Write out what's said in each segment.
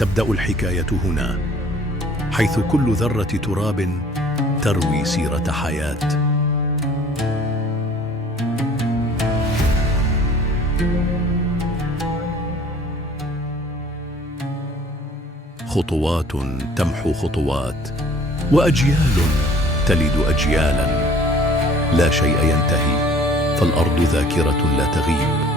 تبدأ الحكاية هنا، حيث كل ذرة تراب تروي سيرة حياة. خطوات تمحو خطوات، وأجيال تلد أجيالا. لا شيء ينتهي، فالأرض ذاكرة لا تغيب.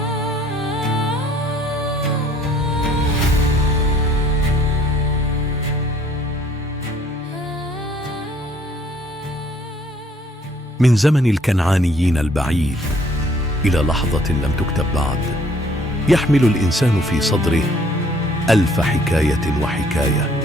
من زمن الكنعانيين البعيد إلى لحظة لم تكتب بعد، يحمل الإنسان في صدره ألف حكاية وحكاية.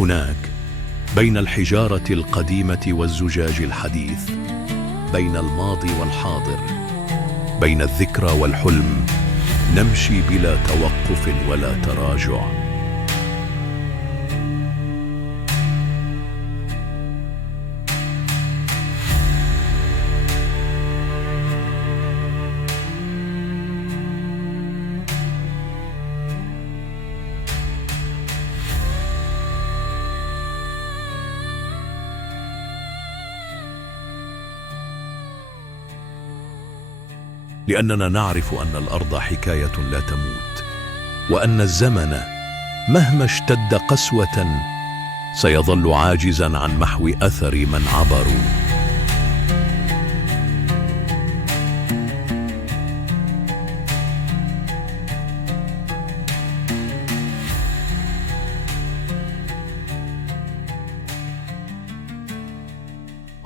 هناك بين الحجارة القديمة والزجاج الحديث، بين الماضي والحاضر، بين الذكرى والحلم، نمشي بلا توقف ولا تراجع. لأننا نعرف أن الأرض حكاية لا تموت، وأن الزمن مهما اشتد قسوة سيظل عاجزا عن محو أثر من عبروا.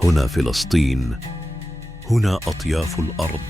هنا فلسطين، هنا أطياف الأرض.